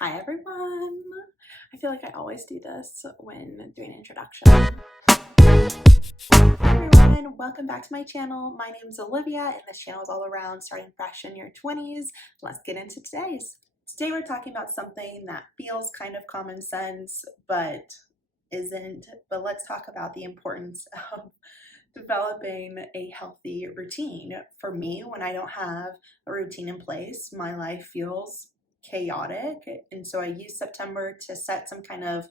Hi everyone! I feel like I always do this when doing an introduction. Hi everyone, welcome back to my channel. My name is Olivia and this channel is all around starting fresh in your 20s. Let's get into today's. Today we're talking about something that feels kind of common sense but isn't, but let's talk about the importance of developing a healthy routine. For me, when I don't have a routine in place, my life feels chaotic. And so I use September to set some kind of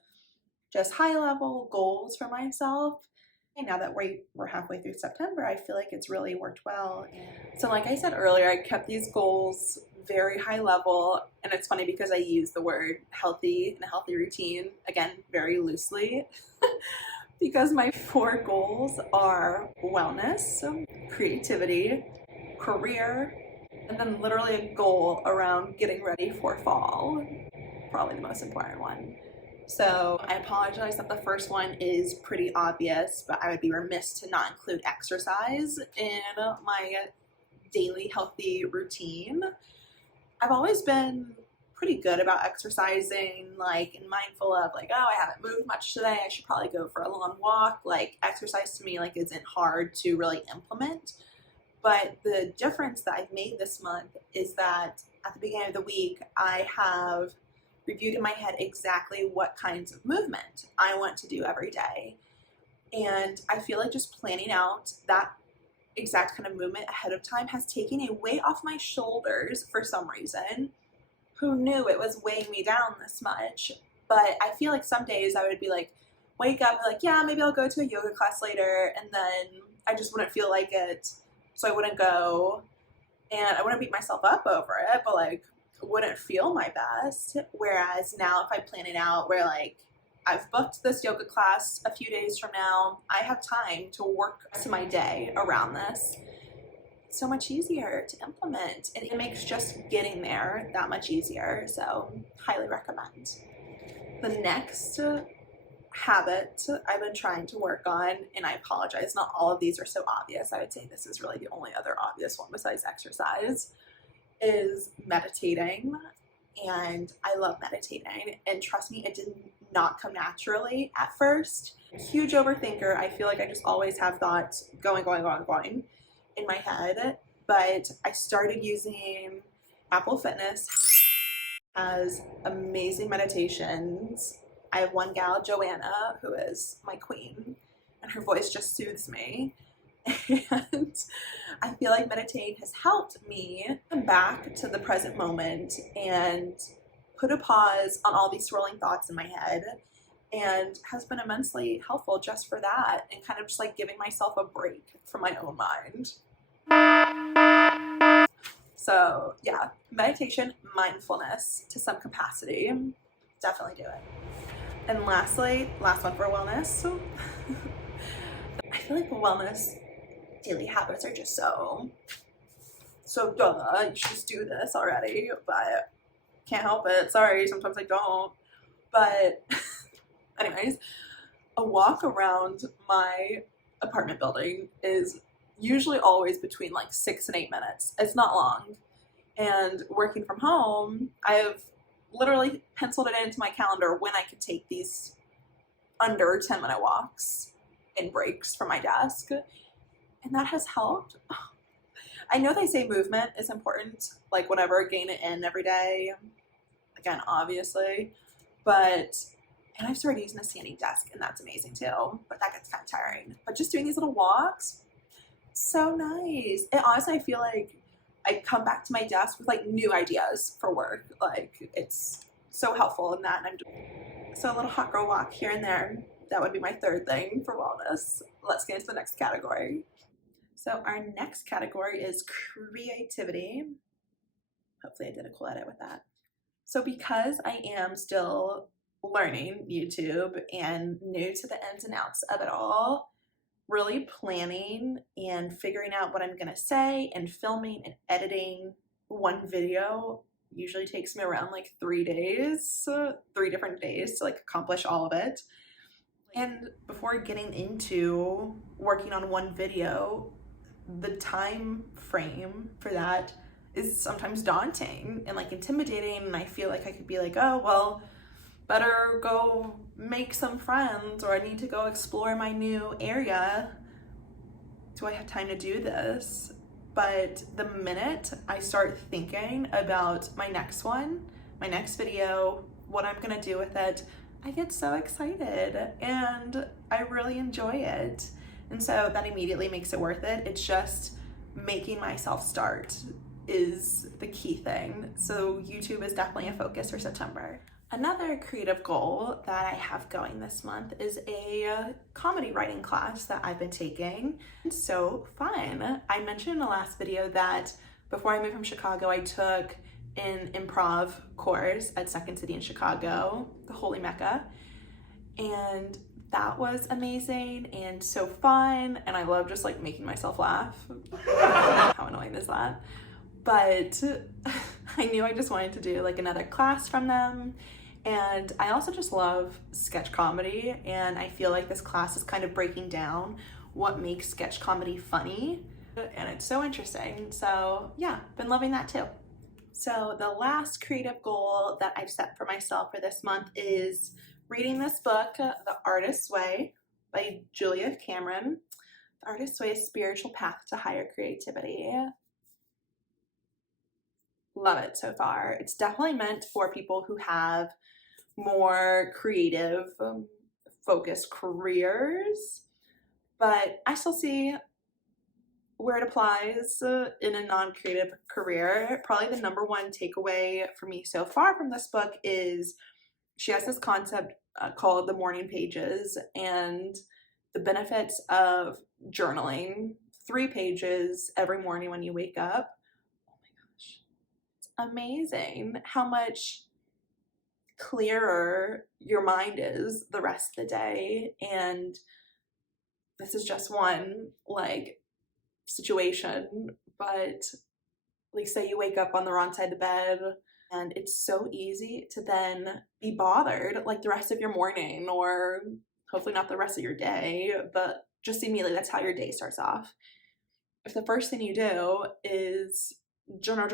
just high level goals for myself. And now that we're halfway through September, I feel like it's really worked well. So like I said earlier, I kept these goals very high level, and it's funny because I use the word healthy and a healthy routine, again, very loosely, because my 4 goals are wellness, creativity, career, and then literally a goal around getting ready for fall, probably the most important one. So I apologize that the first one is pretty obvious, but I would be remiss to not include exercise in my daily healthy routine. I've always been pretty good about exercising, like, and mindful of like, oh, I haven't moved much today, I should probably go for a long walk. Like, exercise to me like isn't hard to really implement. But the difference that I've made this month is that at the beginning of the week, I have reviewed in my head exactly what kinds of movement I want to do every day. And I feel like just planning out that exact kind of movement ahead of time has taken a weight off my shoulders for some reason. Who knew it was weighing me down this much? But I feel like some days I would be like, wake up, and like, yeah, maybe I'll go to a yoga class later, and then I just wouldn't feel like it, so I wouldn't go, and I wouldn't beat myself up over it, but like, wouldn't feel my best. Whereas now, if I plan it out, where like, I've booked this yoga class a few days from now, I have time to work to my day around this. So much easier to implement, and it makes just getting there that much easier. So highly recommend. The next habit I've been trying to work on, and I apologize, not all of these are so obvious, I would say this is really the only other obvious one besides exercise, is meditating. And I love meditating, and trust me, it did not come naturally at first. Huge overthinker. I feel like I just always have thoughts going in my head, but I started using Apple Fitness, has amazing meditations. I have one gal, Joanna, who is my queen, and her voice just soothes me. And I feel like meditating has helped me come back to the present moment and put a pause on all these swirling thoughts in my head, and has been immensely helpful just for that, and kind of just like giving myself a break from my own mind. So yeah, meditation, mindfulness to some capacity, definitely do it. And lastly, last one for wellness. I feel like wellness daily habits are just so duh, you should just do this already, but can't help it. Sorry, sometimes I don't. But anyways, a walk around my apartment building is usually always between like 6 and 8 minutes. It's not long. And working from home, I've literally penciled it into my calendar when I could take these under 10-minute walks and breaks from my desk. And that has helped. I know they say movement is important, like whatever, gain it in every day. Again, obviously. But, and I've started using a standing desk, and that's amazing too, but that gets kind of tiring. But just doing these little walks, so nice. And honestly, I feel like I come back to my desk with like new ideas for work. Like, it's so helpful in that. And so a little hot girl walk here and there, that would be my third thing for wellness. Let's get into the next category. So our next category is creativity. Hopefully I did a cool edit with that. So because I am still learning YouTube and new to the ins and outs of it all, really planning and figuring out what I'm gonna say and filming and editing one video usually takes me around like 3 days, 3 different days to like accomplish all of it. And before getting into working on one video, the time frame for that is sometimes daunting and like intimidating, and I feel like I could be like, oh well, better go make some friends, or I need to go explore my new area. Do I have time to do this? But the minute I start thinking about my next one, my next video, what I'm gonna do with it, I get so excited and I really enjoy it. And so that immediately makes it worth it. It's just making myself start is the key thing. So YouTube is definitely a focus for September. Another creative goal that I have going this month is a comedy writing class that I've been taking. It's so fun. I mentioned in the last video that before I moved from Chicago, I took an improv course at Second City in Chicago, the Holy Mecca, and that was amazing and so fun, and I love just like making myself laugh. How annoying is that? But I knew I just wanted to do like another class from them. And I also just love sketch comedy, and I feel like this class is kind of breaking down what makes sketch comedy funny, and it's so interesting. So yeah, been loving that too. So the last creative goal that I've set for myself for this month is reading this book, The Artist's Way by Julia Cameron. The Artist's Way: A Spiritual Path to Higher Creativity. Love it so far. It's definitely meant for people who have more creative focused careers, but I still see where it applies in a non-creative career. Probably the number one takeaway for me so far from this book is she has this concept called the morning pages, and the benefits of journaling 3 pages every morning when you wake up. Oh my gosh, it's amazing how much clearer your mind is the rest of the day. And this is just one like situation, but like say you wake up on the wrong side of the bed, and it's so easy to then be bothered like the rest of your morning, or hopefully not the rest of your day, but just immediately that's how your day starts off. If the first thing you do is journal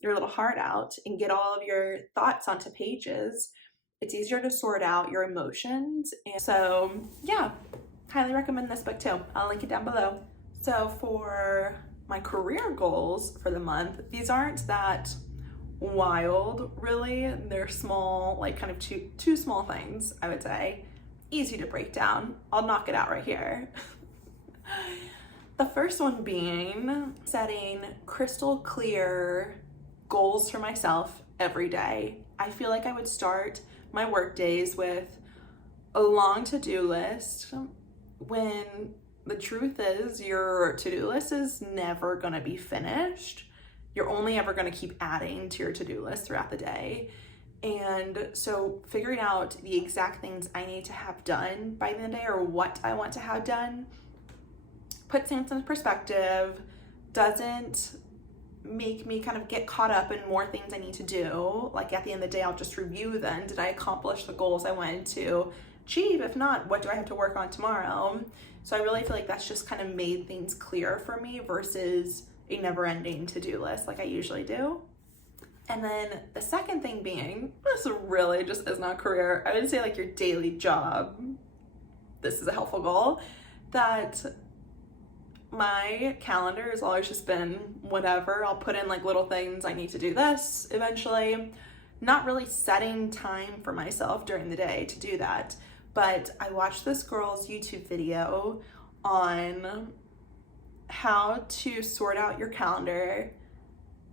your little heart out and get all of your thoughts onto pages, it's easier to sort out your emotions. And so yeah, highly recommend this book too. I'll link it down below. So for my career goals for the month, these aren't that wild really. They're small, like kind of two small things, I would say. Easy to break down. I'll knock it out right here. The first one being setting crystal clear goals for myself every day. I feel like I would start my work days with a long to-do list, when the truth is your to-do list is never gonna be finished. You're only ever gonna keep adding to your to-do list throughout the day. And so figuring out the exact things I need to have done by the end of the day, or what I want to have done, puts things in perspective, doesn't make me kind of get caught up in more things I need to do. Like at the end of the day, I'll just review then, did I accomplish the goals I wanted to achieve? If not, what do I have to work on tomorrow? So I really feel like that's just kind of made things clear for me versus a never-ending to-do list like I usually do. And then the second thing being, this really just is not career, I would say like your daily job. This is a helpful goal, that my calendar has always just been whatever. I'll put in like little things, I need to do this eventually. Not really setting time for myself during the day to do that. But I watched this girl's YouTube video on how to sort out your calendar.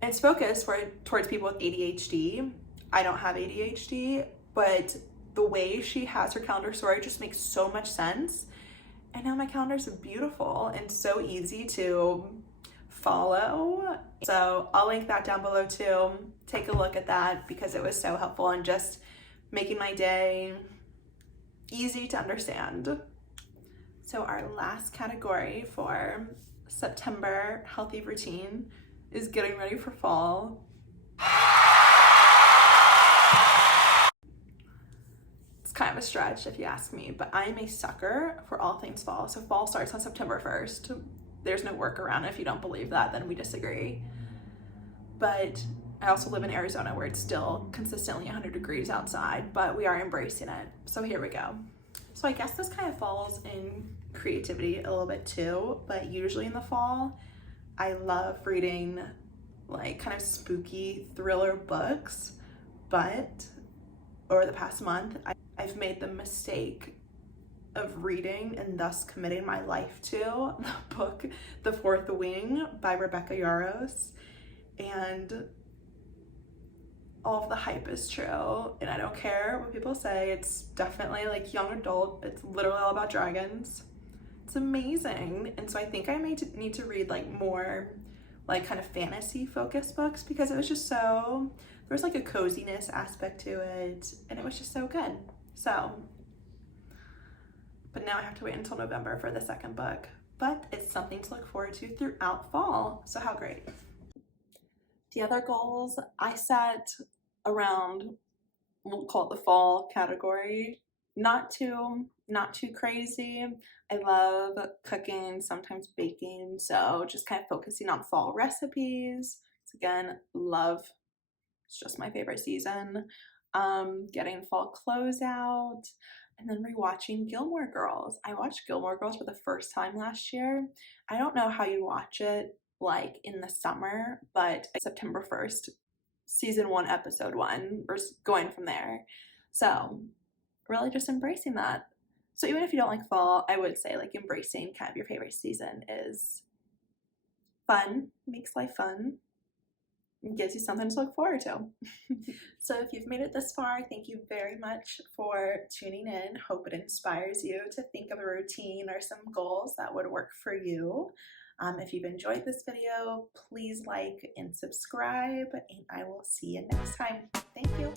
It's focused towards people with ADHD. I don't have ADHD, but the way she has her calendar sorted just makes so much sense. And now my calendars are beautiful and so easy to follow. So I'll link that down below too. Take a look at that because it was so helpful and just making my day easy to understand. So our last category for September healthy routine is getting ready for fall. It's kind of a stretch if you ask me, but I am a sucker for all things fall. So fall starts on September 1st. There's no workaround. If you don't believe that, then we disagree. but I also live in Arizona where it's still consistently 100 degrees outside, but we are embracing it. So here we go. So I guess this kind of falls in creativity a little bit too, but usually in the fall, I love reading like kind of spooky thriller books, but over the past month, I've made the mistake of reading and thus committing my life to the book The Fourth Wing by Rebecca Yarros. And all of the hype is true, and I don't care what people say. It's definitely like young adult. It's literally all about dragons. It's amazing. And so I think I may need to read like more like kind of fantasy focused books, because it was just so, there was like a coziness aspect to it, and it was just so good. So, but now I have to wait until November for the second book, but it's something to look forward to throughout fall. So how great. The other goals I set around, we'll call it the fall category, not too crazy. I love cooking, sometimes baking, so just kind of focusing on fall recipes. So again, love, it's just my favorite season. Getting fall clothes out, and then rewatching Gilmore Girls. I watched Gilmore Girls for the first time last year. I don't know how you watch it like in the summer, but September 1st, season 1, episode 1, or going from there. So really just embracing that. So even if you don't like fall, I would say like embracing kind of your favorite season is fun, makes life fun, and gives you something to look forward to. So if you've made it this far, thank you very much for tuning in. Hope it inspires you to think of a routine or some goals that would work for you. If you've enjoyed this video, please like and subscribe, and I will see you next time. Thank you.